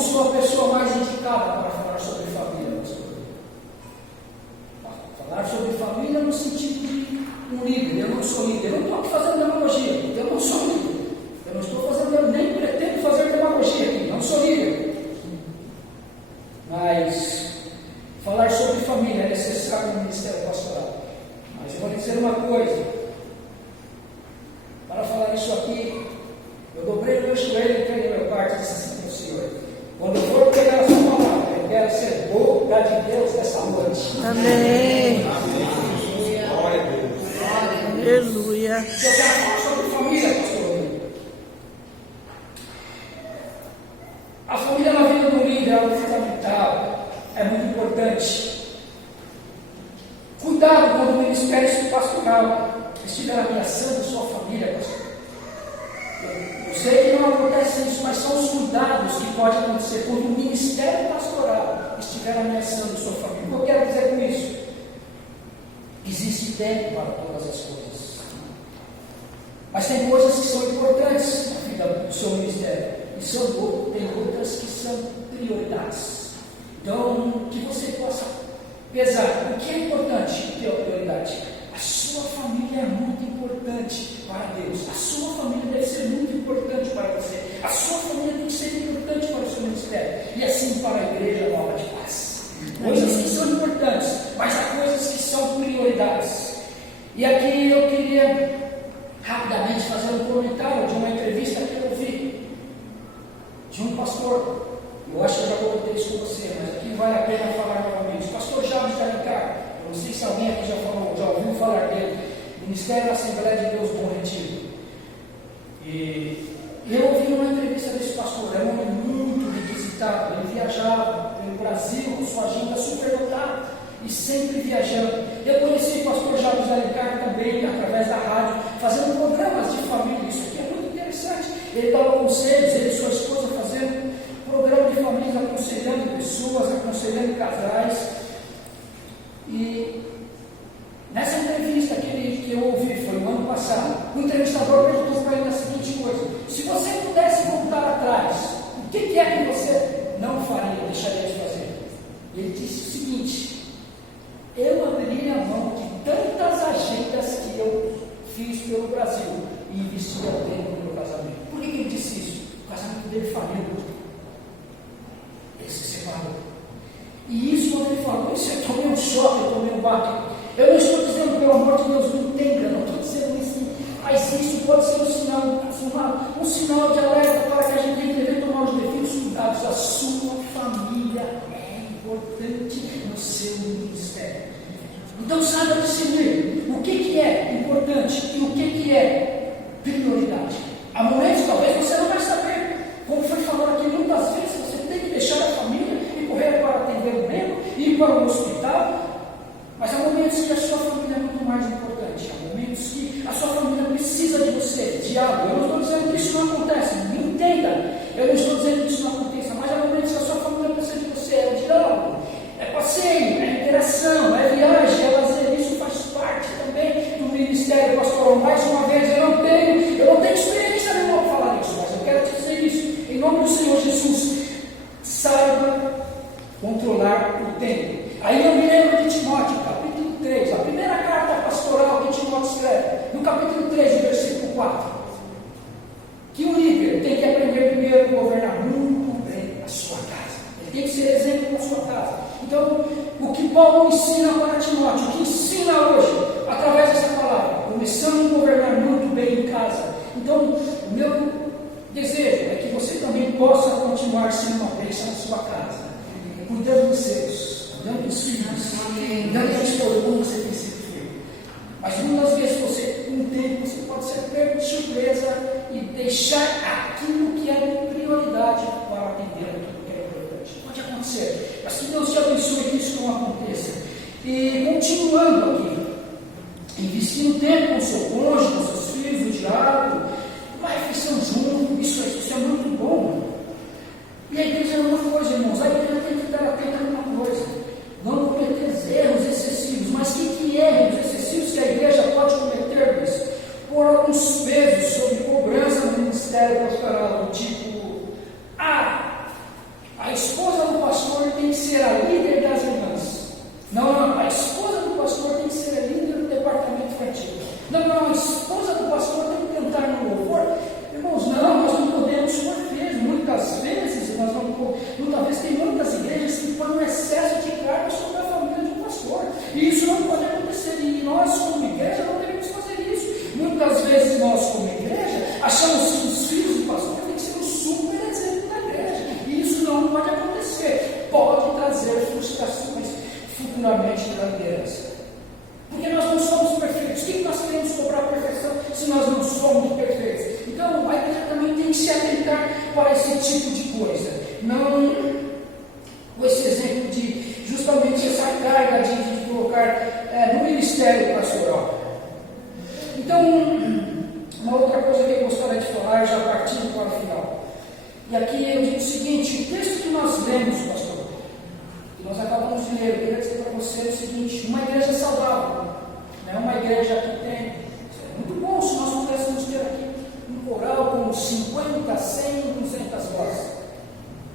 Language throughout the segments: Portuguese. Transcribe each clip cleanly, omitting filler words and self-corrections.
sou a pessoa mais indicada para falar sobre família, pastor. Falar sobre família no sentido de um líder. Eu não sou líder. Eu não estou aqui fazendo demagogia. Eu não sou líder. Eu não estou fazendo, nem pretendo fazer demagogia aqui. Não sou líder. Mas falar sobre família é necessário no ministério pastoral. Mas eu vou lhe dizer uma coisa. Para falar isso aqui, eu dobrei o meu joelho, entrei no meu quarto e disse assim para o Senhor: quando eu for pegar a sua palavra, eu quero ser boca de Deus nessa noite. Amém. Glória a Deus. Aleluia. Eu quero falar sobre família, pastor. A família na vida do líder é algo fundamental, é muito importante. Cuidado quando o ministério pastoral estiver ameaçando sua família, pastor. Eu sei que não acontece isso, mas são os cuidados que podem acontecer quando o ministério pastoral estiver ameaçando sua família. O que eu quero dizer com isso? Existe tempo para todas as coisas. Mas tem coisas que são importantes na vida do seu ministério. E tem outras que são prioridades. Então, que você possa pesar. O que é importante? O que é a prioridade? A sua família é muito importante para Deus. A sua família deve ser muito importante para você. A sua família tem que ser importante para o seu ministério. E assim para a igreja Nova de Paz. Coisas que são importantes, mas há coisas que são prioridades. E aqui eu queria rapidamente fazer um comentário de uma entrevista que eu vi de um pastor. Eu acho que eu já comentei isso com você, mas aqui vale a pena falar novamente. O pastor Jabes de Alencar. Eu não sei se alguém aqui já ouviu falar dele. Ministério da Assembleia de Deus Bom Retiro. E eu ouvi uma entrevista desse pastor. Era um homem muito requisitado. Ele viajava pelo Brasil com sua agenda superlotada e sempre viajando. Eu conheci o pastor Jabes de Alencar também, através da rádio, fazendo programas de família. Isso aqui é muito interessante. Ele dava conselhos, ele e sua esposa fazendo programa de famílias, aconselhando pessoas, aconselhando casais. E nessa entrevista que eu ouvi, foi no ano passado, o entrevistador perguntou para ele a seguinte coisa: se você pudesse voltar atrás, o que é que você não faria, deixaria de fazer? E ele disse o seguinte: eu abriria a mão de tantas agendas que eu fiz pelo Brasil e investiria tempo no meu casamento. Por que ele disse isso? O casamento dele faliu. Ele se separou. E isso, quando ele falou isso, eu tomei um choque, eu tomei um baque. Eu não estou dizendo, pelo amor de Deus, não entenda, não estou dizendo isso, mas isso pode ser um sinal de alerta para que a gente deve tomar os devidos cuidados. A sua família é importante no seu ministério. Então saiba discernir o que é importante e o que é prioridade. Há momentos, talvez, você não vai saber, como foi falado aqui muitas vezes, você tem que deixar a família e correr para atender o médico, ir para o hospital. Mas há momentos que a sua família é muito mais importante. Há momentos que a sua família precisa de você. Diálogo. Eu não estou dizendo que isso não acontece. Me entenda. Eu não estou dizendo que isso não aconteça. Mas há momentos que a sua família precisa de você. É o diálogo. É passeio. É interação. É viagem. É lazer. Isso faz parte também do ministério pastoral. Mais uma vez, eu não tenho experiência nenhuma para falar isso. Mas eu quero te dizer isso. Em nome do Senhor Jesus, saiba controlar o tempo. Aí eu me lembro de Timóteo, capítulo 3, a primeira carta pastoral que Timóteo escreve, no capítulo 3, versículo 4, que o líder tem que aprender primeiro a governar muito bem a sua casa. Ele tem que ser exemplo na sua casa. Então, o que Paulo ensina para Timóteo, o que ensina hoje, através dessa palavra, começando a governar muito bem em casa. Então, o meu desejo é que você também possa continuar sendo uma bênção na sua casa, cuidando dos seus. Cuidando dos filhos, cuidando da esposa, como você tem sido filho. Mas muitas vezes você, com o tempo, você pode ser pego de surpresa e deixar aquilo que é prioridade para atender aquilo que é importante. Pode acontecer, mas que Deus te abençoe que isso não aconteça. E continuando aqui, investindo tempo com o seu cônjuge, com seus filhos, no diálogo, uma refeição junto, isso é muito bom. E a igreja é uma coisa, irmãos, a igreja tem que estar atenta a uma coisa. Não cometer erros excessivos. Mas que erros excessivos que a igreja pode cometer, Luiz? Por alguns pesos sobre cobrança no ministério pastoral, do tipo: esposa do pastor tem que ser a líder das irmãs. Não, a esposa do pastor tem que ser a líder do departamento infantil. Não, a esposa do pastor tem que cantar no louvor. Irmãos, não, nós não podemos sofrer. Muitas vezes tem muitas igrejas que põem um excesso de carga sobre a família de um pastor. E isso não pode acontecer. E nós, como igreja, não devemos fazer isso. Muitas vezes nós, como igreja, achamos que os filhos do pastor têm que ser um super exemplo da igreja. E isso não pode acontecer. Pode trazer frustrações futuramente na liderança. Porque nós não somos perfeitos. O que nós queremos cobrar perfeição se nós não somos perfeitos? Então, a igreja também tem que se atentar para esse tipo de coisa. Não com esse exemplo de justamente essa carga de colocar no ministério pastoral. Então, uma outra coisa que eu gostaria de falar, já partindo para o final. E aqui eu digo o seguinte: o texto que nós lemos, pastor, que nós acabamos de ler, eu queria dizer para você o seguinte: uma igreja saudável, não é uma igreja que tem. É muito bom se nós pudéssemos ter aqui um coral com 50, 100, 200 vozes.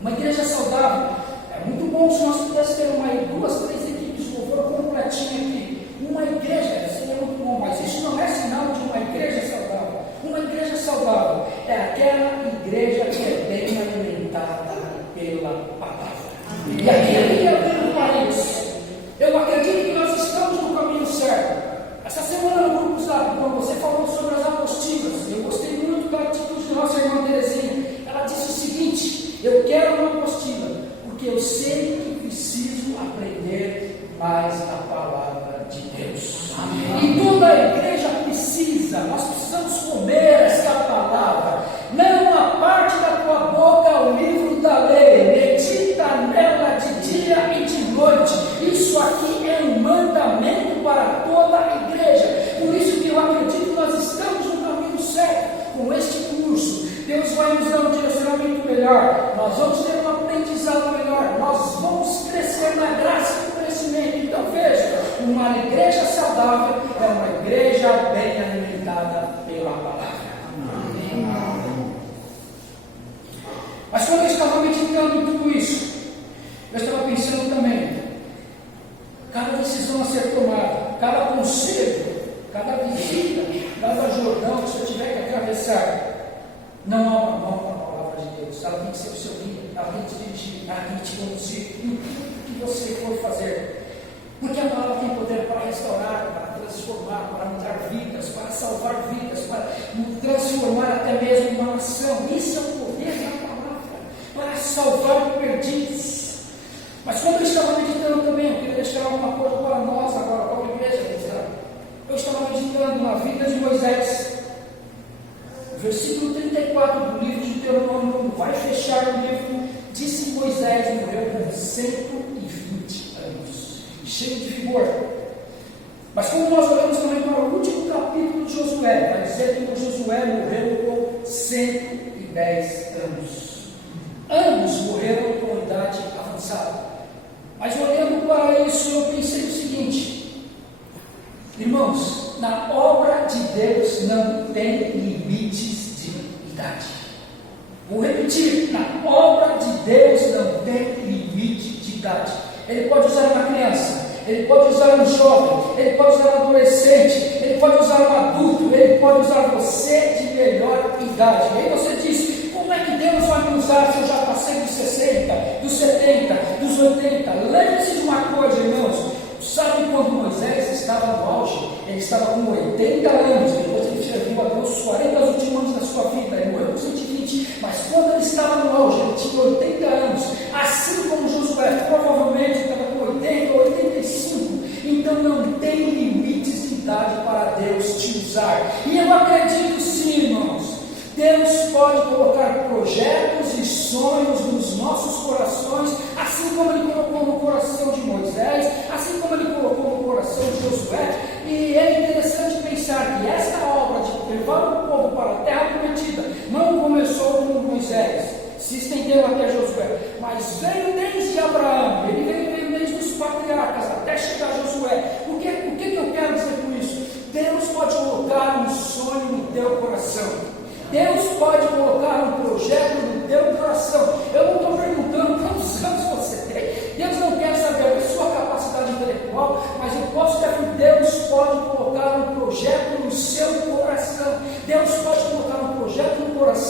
Uma igreja saudável. É muito bom se nós pudéssemos ter duas, três equipes de louvor completinha aqui. Uma igreja, seria muito bom, mas isso não é sinal de uma igreja saudável. Uma igreja saudável é aquela igreja que é bem alimentada pela palavra. E aqui eu tenho para isso. Eu acredito que nós estamos no caminho certo. Essa semana no grupo Zap, quando você falou sobre as apostilas, eu gostei muito da atitude de nossa irmã Terezinha. Ela disse o seguinte: eu quero uma apostila, porque eu sei que preciso aprender mais da palavra de Deus. Amém. E toda a igreja precisa, nós precisamos comer esta palavra. Não aparte da tua boca o livro da lei, medita nela de dia e de noite. Isso aqui é um mandamento para toda a igreja. Por isso que eu acredito que nós estamos no caminho certo com este curso. Deus vai nos dar um direcionamento melhor, nós vamos ter um aprendizado melhor, nós vamos crescer na graça e no conhecimento. Então veja, uma igreja saudável é uma igreja bem alimentada pela palavra. Amém. Mas quando eu estava meditando em tudo isso, eu estava pensando também, cada decisão a ser tomada, cada conselho, cada visita, cada Jordão que você tiver que atravessar, não há uma mão para a palavra de Deus. Ela tem que ser o seu guia, ela tem que te dirigir, ela tem que te conduzir em tudo que você for fazer. Porque a palavra tem poder para restaurar, para transformar, para mudar vidas, para salvar vidas, para transformar até mesmo uma nação. Isso é o poder da palavra, para salvar perdidos. Mas quando eu estava meditando também, eu queria deixar alguma coisa para nós agora, para a igreja. Eu estava meditando na vida de Moisés. Versículo 34 do livro de Deuteronômio vai fechar o livro. Disse Moisés morreu com 120 anos, cheio de vigor. Mas como nós olhamos também para o último capítulo de Josué, vai dizer que Josué morreu com 110 anos. Ambos morreram com idade avançada. Mas olhando para isso, eu pensei o seguinte: irmãos, na obra de Deus não tem limites de idade. Vou repetir: na obra de Deus não tem limite de idade. Ele pode usar uma criança, ele pode usar um jovem, ele pode usar um adolescente, ele pode usar um adulto, ele pode usar você de melhor idade. E aí você diz: como é que Deus vai me usar se eu já passei dos 60, dos 70, dos 80? Lembre-se de uma coisa, irmãos. Sabe quando Moisés estava no auge? Ele estava com 80 anos, depois ele serviu a Deus os 40 últimos anos da sua vida, ele morreu com 120, mas quando ele estava no auge, ele tinha 80 anos, assim como Josué provavelmente estava com 80, 85, então não tem limites de idade para Deus te usar. E eu acredito sim, irmãos, Deus pode colocar projetos e sonhos nos nossos corações, assim como Ele colocou no coração de Moisés, assim como Ele colocou no coração de Josué. E é interessante pensar que esta obra de levar o povo para a terra prometida não começou com Moisés, se estendeu até Josué, mas veio desde Abraão, ele veio desde os patriarcas até chegar a Josué. O que eu quero dizer com isso? Deus pode colocar um sonho no teu coração. Deus pode colocar um projeto no teu coração. Eu não estou perguntando quantos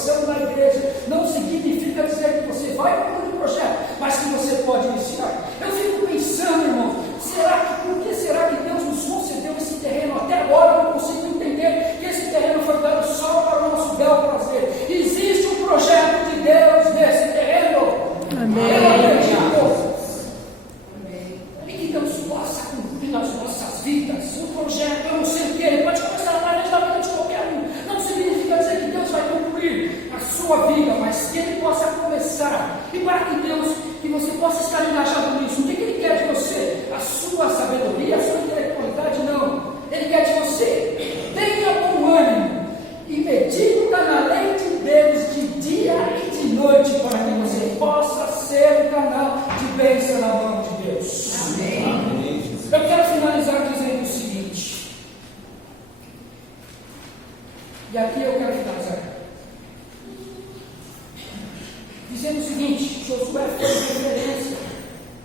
coração na igreja não significa dizer que você vai concluir o projeto, mas que você pode iniciar. Eu fico pensando, irmão, por que será que Deus nos concedeu esse terreno? Até agora eu não consigo entender que esse terreno foi dado só para o nosso bel prazer. Existe um projeto de Deus nesse terreno. Amém. Eu acredito. E que Deus possa cumprir nas nossas vidas um projeto, eu não sei o que, ele pode começar lá na vida de qualquer um. Não significa dizer que Deus vai cumprir a sua vida, mas que ele possa começar. E para que você possa estar engajado nisso, o que ele quer de você? A sua sabedoria, a sua intelectualidade? Não. Ele quer de você. Tenha bom ânimo e medita na lei de Deus de dia e de noite, para que você possa ser um canal de bênção na mão de Deus. Amém. Eu quero finalizar dizendo o seguinte, e aqui eu quero finalizar, dizendo o seguinte: Josué foi referência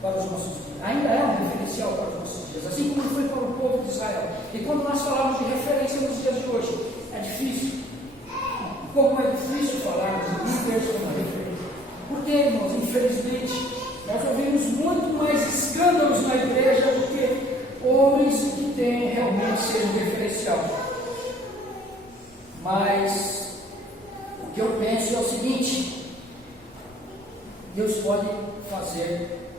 para os nossos dias, ainda é um referencial para os nossos dias, assim como foi para o povo de Israel. E quando nós falamos de referência nos dias de hoje, é difícil. Como é difícil falar de líderes como referência. Porque, irmãos, infelizmente, nós ouvimos muito mais escândalos na igreja do que homens que têm realmente sido um referencial. Mas o que eu penso é o seguinte: Deus pode fazer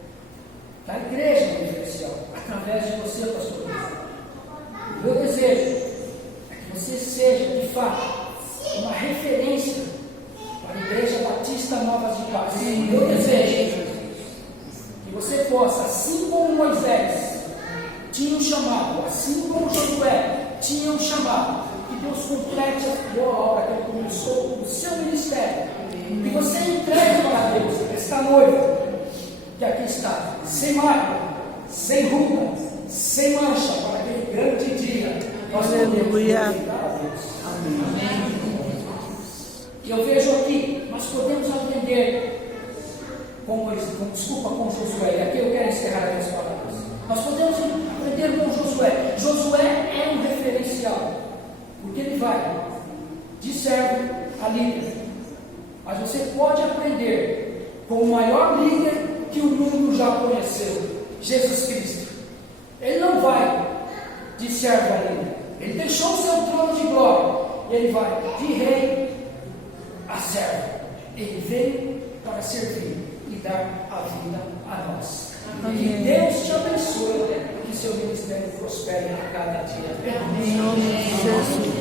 da igreja um referencial através de você, pastor. O meu desejo é que você seja, de fato, uma referência para a Igreja Batista Novas de Paz. O meu desejo é que você possa, assim como Moisés tinha um chamado, assim como Josué tinha um chamado, que Deus complete a boa obra que Ele começou no seu ministério, que você entregue para Deus esta noiva que aqui está, sem mácula, sem ruga, sem mancha, para aquele grande dia nós podemos glorificar a Deus. Amém. E eu vejo aqui, nós podemos aprender com Josué, e aqui eu quero encerrar as minhas palavras. Nós podemos aprender com Josué. Josué é um referencial, porque ele vai de servo a líder. Mas você pode aprender com o maior líder que o mundo já conheceu, Jesus Cristo. Ele não vai de servo a líder, ele deixou o seu trono de glória, e ele vai de rei a servo. Ele veio para servir e dar a vida a nós. Amém. Que Deus te abençoe, que seu ministério prospere a cada dia. Em nome de Jesus.